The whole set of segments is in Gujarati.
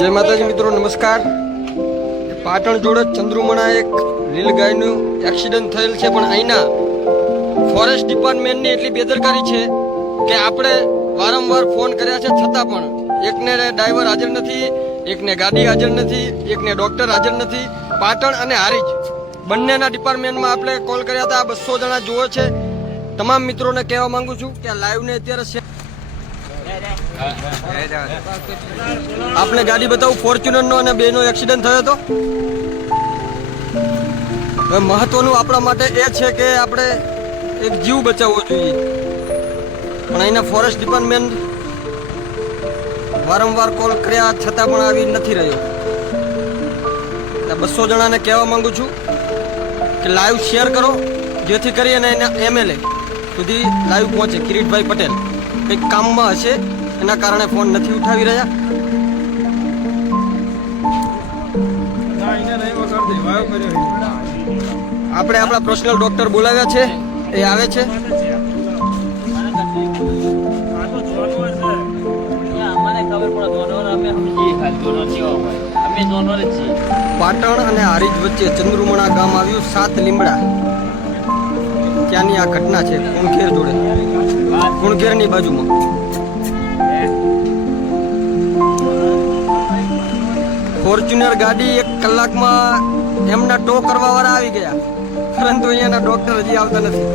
જય માતાજી મિત્રો, નમસ્કાર. પાટણ જોડે ચંદ્રુમણા એક લીલગાયનું એક્સિડન્ટ થયેલ છે, પણ અહીંના ફોરેસ્ટ ડિપાર્ટમેન્ટની એટલી બેદરકારી છે કે આપણે વારંવાર ફોન કર્યા છે, છતાં પણ એકને ડ્રાઈવર હાજર નથી, એકને ગાડી હાજર નથી, એકને ડોક્ટર હાજર નથી. પાટણ અને હારીજ બંનેના ડિપાર્ટમેન્ટમાં આપણે કોલ કર્યા હતા. 200 જણા જુઓ છે. તમામ મિત્રોને કહેવા માંગુ છું કે આ લાઈવને અત્યારે આપણે ગાડી બતાવું ફોર્ચ્યુનર નો અને બેનો એક્સિડન્ટ થયો હતો. હવે મહત્વનું આપણા માટે એ છે કે આપણે એક જીવ બચાવવો જોઈએ, પણ અહીંના ફોરેસ્ટ ડિપાર્ટમેન્ટ વારંવાર કોલ કર્યા છતાં પણ આવી નથી રહ્યો. 200 જણાને કહેવા માંગુ છું કે લાઈવ શેર કરો, જેથી કરી અને એના MLA સુધી લાઈવ પહોંચે. કિરીટભાઈ પટેલ કંઈક કામમાં હશે, એના કારણે ફોન નથી ઉઠાવી રહ્યા. આપણે આપણા પર્સનલ ડોક્ટર બોલાવ્યા છે, એ આવે છે. પાટણ અને હારીજ વચ્ચે ચંદ્રુમણા ગામ આવ્યું, 7 લીમડા. ત્યાંની આ ઘટના છે, કુણખેર જોડે, કુણખેરની બાજુમાં. ફોર્ચ્યુનર ગાડી 1 કલાકમાં એમના ટો કરવા વાળા આવી ગયા, પરંતુ અહીંયાના ડોક્ટર હજી આવતા નથી.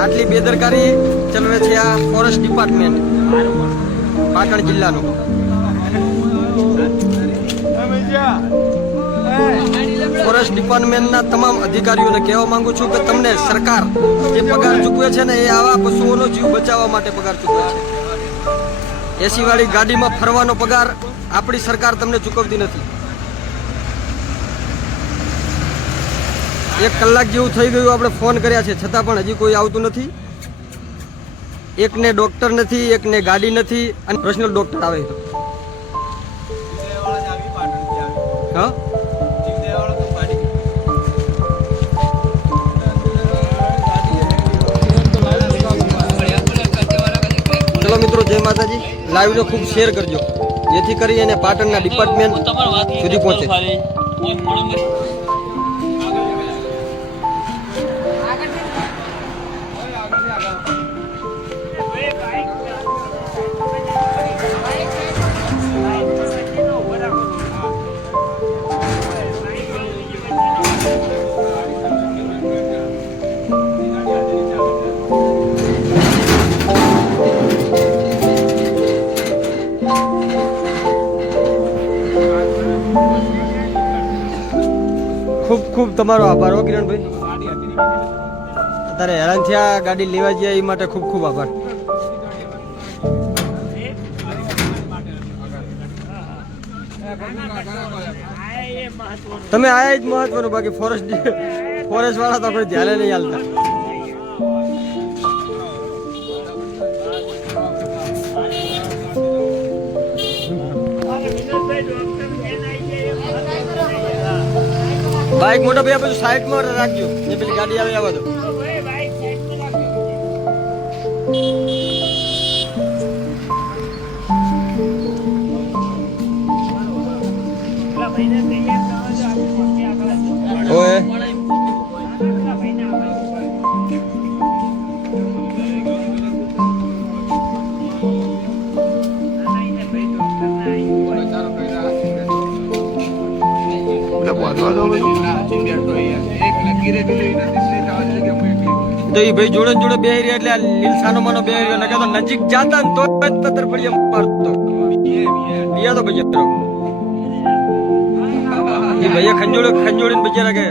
આટલી બેદરકારી ચલાવે છે આ ફોરેસ્ટ ડિપાર્ટમેન્ટ પાટણ જિલ્લાનું. ફોરેસ્ટ ડિપાર્ટમેન્ટના તમામ અધિકારીઓને કહેવા માંગુ છું કે તમને સરકાર જે પગાર ચૂકવે છે ને, એ આવા પશુઓનો જીવ બચાવવા માટે પગાર ચૂકવે છે. એસી વાળી ગાડીમાં ફરવાનો પગાર આપણી સરકાર તમને ચૂકવતી નથી. 1 કલાક જેવું થઈ ગયું, આપણે ફોન કર્યા છે, છતાં પણ હજી કોઈ આવતું નથી. એકને ડોક્ટર નથી, એકને ગાડી નથી, અને પર્સનલ ડોક્ટર આવે. હા, ચલો મિત્રો, જય માતાજી. લાઈવને ખૂબ શેર કરજો, જેથી કરી અને પાટણના ડિપાર્ટમેન્ટ સુધી પહોંચે. ખૂબ ખૂબ તમારો આભાર હો કિરણભાઈ. અત્યારે હેરાન થયા, ગાડી લેવા ગયા, એ માટે ખૂબ ખૂબ આભાર. તમે આયા જ મહત્વનું, બાકી ફોરેસ્ટ વાળા તો આપણે ધ્યાને નહીં હાલતા. બાઈક મોટા ભાઈ બધું સાઈડમાં રાખજો, જે પેલી ગાડી આવે આવવા દો. ઓય તો એ ભાઈ જોડે જોડે બે રહ્યા, એટલે લીલસાનો માનો બે રહ્યો, ને કહેતો નજીક જાતા ને તો પથ્થર પડી મારતો. લિયા તો ભાઈ એ ભૈયા ખંજોડીને બચારા કે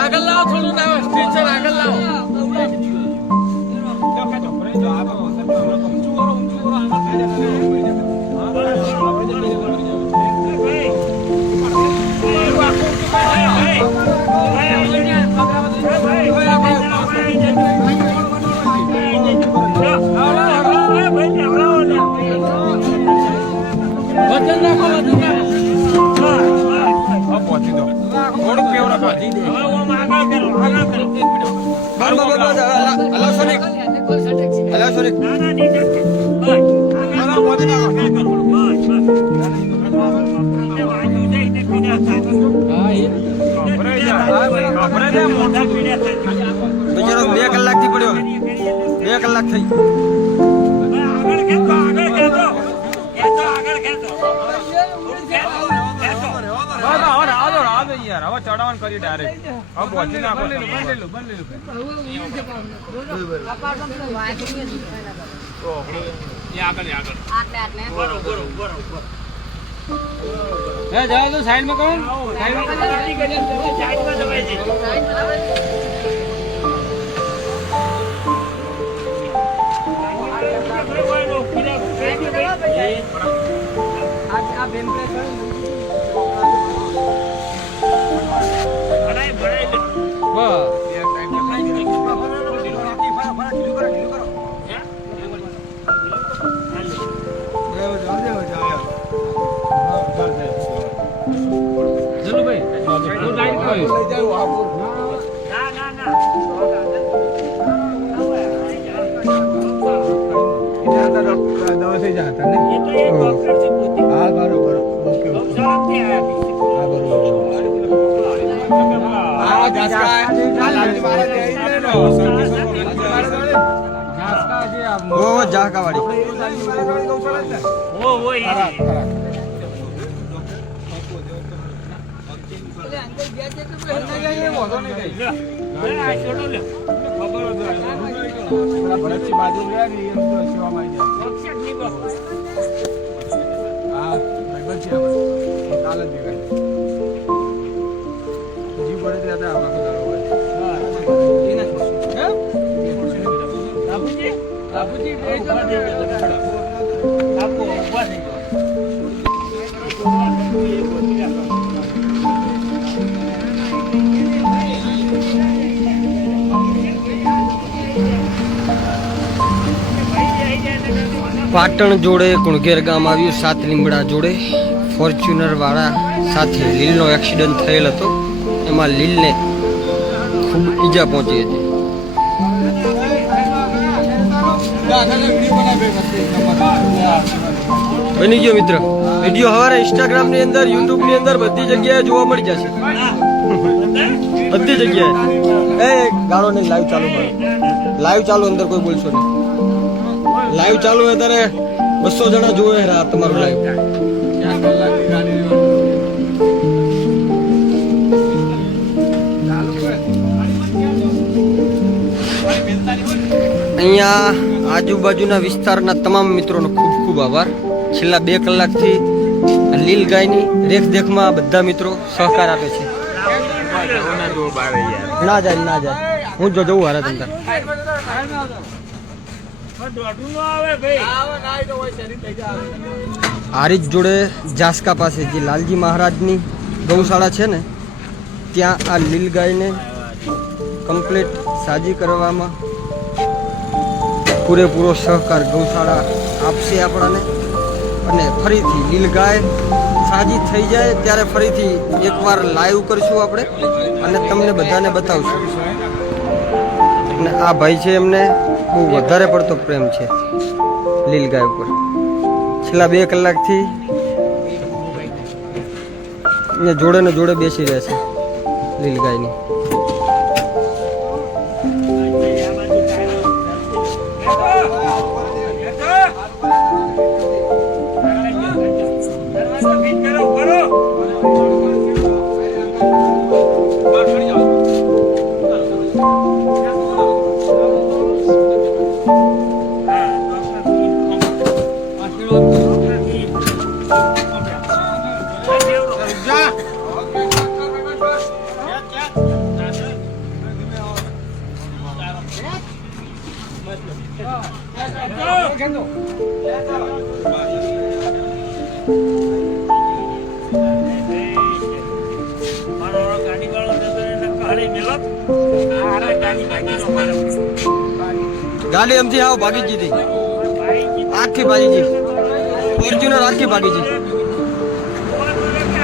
આગળ લાવો થોડું સ્ટેશન આગળ લાવો બિચારો 2 કલાકથી પડ્યો 2 કલાક થઈ હવે ચડાવવાનું કરી ડાયરેક્ટ હવે પહોંચી નાખો જાઓ તો સાઈડ માં કરો જાકા વાળી પાટણ જોડે કુણઘેર ગામ આવ્યું 7 લીમડા જોડે ફોર્ચ્યુનર વાળા સાથે લીલનો એક્સિડન્ટ થયેલ હતો એમાં લીલને ખૂબ ઈજા પહોંચી હતી બની ગયો મિત્ર. વિડીયો હવારે ઇન્સ્ટાગ્રામ ની અંદર, યુટ્યુબ ની અંદર બધી જગ્યાએ જોવા મળી જશે. બધી જગ્યાએ. એ ગાળો નહીં, લાઈવ ચાલુ કરો. લાઈવ ચાલુ, અંદર કોઈ બોલશો નહીં. લાઈવ ચાલુ હોય ત્યારે 200 જણા જોવે તમારું લાઈવ. અહીંયા આજુબાજુના વિસ્તારના તમામ મિત્રોનો ખૂબ ખૂબ આભાર. છેલ્લા 2 કલાકથી લીલ ગાયની દેખમાં બધા મિત્રો સહકાર આપે છે. ના જાય હું જો જવું હારે તમને. હારીજ જોડે જાસકા પાસે જે લાલજી મહારાજની ગૌશાળા છે ને, ત્યાં આ લીલ ગાયને કમ્પ્લીટ સાજી કરવામાં પૂરેપૂરો સહકાર ગૌશાળા આપશે આપણાને. અને ફરીથી લીલ ગાય સાજી થઈ જાય ત્યારે ફરીથી એકવાર લાઈવ કરશું આપણે અને તમને બધાને બતાવશું. અને આ ભાઈ છે, એમને બહુ વધારે પડતો પ્રેમ છે લીલ ગાય ઉપર. છેલ્લા 2 કલાકથી અહીંયા જોડે ને જોડે બેસી રહે છે લીલ ગાયની. ગાડી એમથી આવો ભાગી જીધી, આખી ભાગી જી. ફોર્ચ્યુનર આખી ભાગી જી.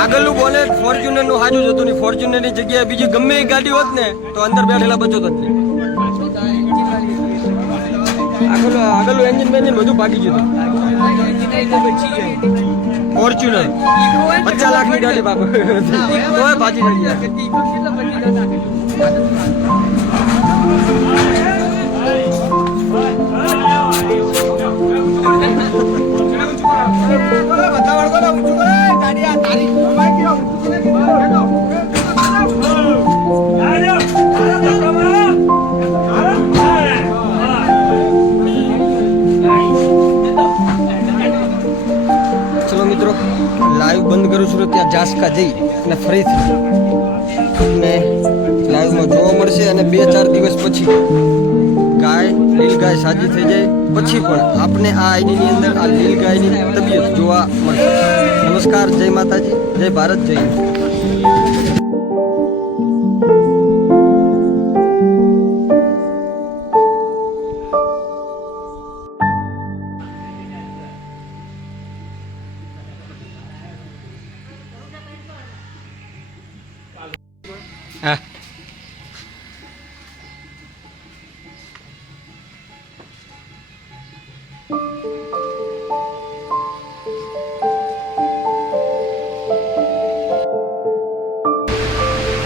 આગળનું બોનેટ ફોર્ચ્યુનર નું હાજુ જતું નહીં. ફોર્ચ્યુનર ની જગ્યાએ બીજી ગમે એ ગાડી હોત ને તો અંદર બેઠેલા બચો જ નહીં. આગળનું એન્જિન બેન્જિન બધું ભાગી ગયું. ફોર્ચ્યુનર 50 લાખની ગાડી ભાગો તોય ભાજી થઈ ગયા. ચલો મિત્રો, લાઈવ બંધ કરું છું. ત્યાં જાસકા જઈ અને ફરીથી અને લાઈવમાં જોવા મળશે. અને 2-4 દિવસ પછી લીલ ગાય સાજી થઈ જાય પછી પણ આપને આ આઈડીની અંદર આ લીલ ગાયની તબિયત જોવા મળશે. નમસ્કાર, જય માતાજી, જય ભારત, જય હિન્દ. હા,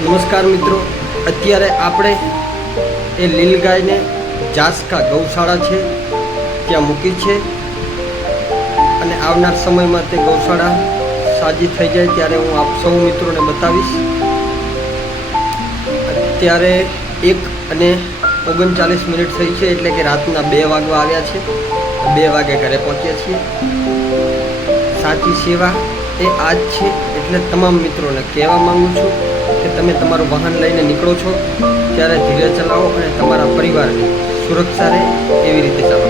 નમસ્કાર મિત્રો. અત્યારે આપણે એ લીલ ગાયને જાસકા ગૌશાળા છે ત્યાં મૂકી છે. અને આવનાર સમયમાં તે ગૌશાળા સાજી થઈ જાય ત્યારે હું આપ સૌ મિત્રોને બતાવીશ. અત્યારે 1:39 થઈ છે, એટલે કે રાતના 2 વાગવા આવ્યા છે. 2 વાગે ઘરે પહોંચ્યા છીએ. સાચી સેવા એ આજ છે. એટલે તમામ મિત્રોને કહેવા માંગુ છું કે તમે તમારું વાહન લઈને નીકળો છો ત્યારે ધીરે ચલાવો અને તમારા પરિવારની સુરક્ષા રહે એવી રીતે ચલાવો.